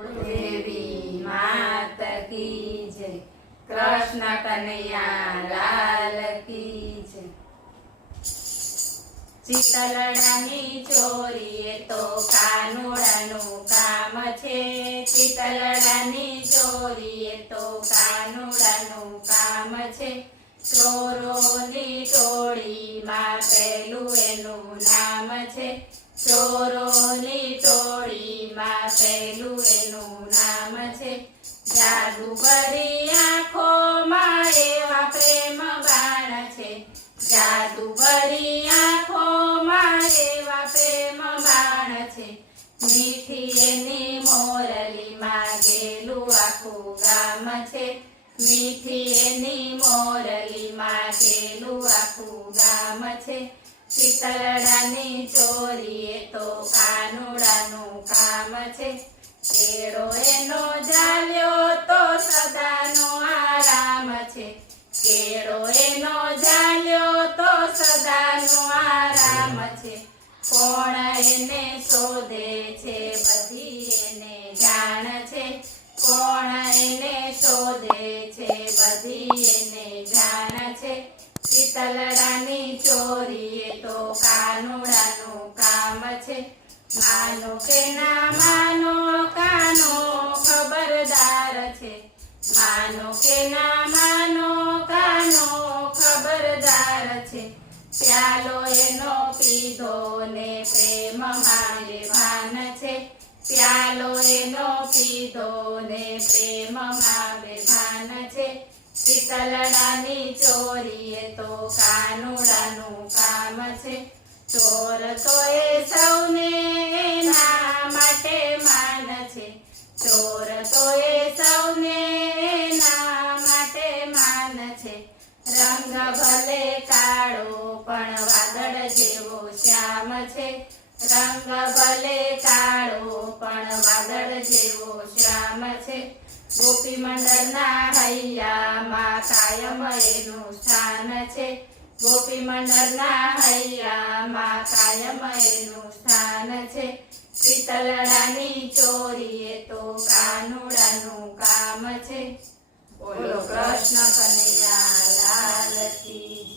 દેવી માત કી જય, કૃષ્ણ કનૈયા લાલ કી જય। ચિતલડાની ચોરીએ તો કાનુડાનું કામ છે, ચિતલડાની ચોરીએ તો કાનુડાનું કામ છે। ચોરોની ટોળીમાં પેલું એનું નામ છે, ચોરોની ટોળીમાં પેલું એનું નામ છે। જાદુગરી આંખોમાં એવા પ્રેમ બાણ છે, જાદુગરી આંખોમાં એવા પ્રેમ બાણ છે। મીઠી એની મોરલીમાં ગેલું આખું ગામ છે, મીઠી એની મોરલીમાં ગેલું આખું ગામ છે। ચિતલડાની ચોરીએ તો કાનુડાનું કામ છે, કેળો એનો ઝાલ્યો તો સદાનો આરામ છે, કેળો એનો ઝાલ્યો તો સદાનો આરામ છે। કોણ એને શોધે છે બધી એને જાણ છે, કોણ એને શોધે છે બધી એને જાણ છે। ચિતલડાની ચોરીએ તો કાનુડાનું કામ છે, માનો કે ના માનો કાનો ખબરદાર છે, માનો કે ના માનો કાનો ખબરદાર છે। પ્યાલો એનો પીધો ને પ્રેમમાં બેભાન છે, પ્યાલો એનો પીધો ને પ્રેમમાં બેભાન છે। ચિતલડાની ચોરીએ તો કાનુડાનું કામ છે, ચોર તો એ સૌને એના માટે માન છે, ચોર તો એ સૌને એના માટે માન છે। રંગ ભલે કાળો પણ વાદળ જેવો શ્યામ છે, રંગ ભલે કાળો પણ વાદળ જેવો શ્યામ છે। ગોપી મંડળના હૈયામાં કાયમ એનું સ્થાન છે, ગોપી મંડળના હૈયામાં કાયમ એનું સ્થાન છે। ચિતલડાની ચોરીએ તો કાનુડાનું કામ છે, બોલો કૃષ્ણ કનૈયા લાલ કી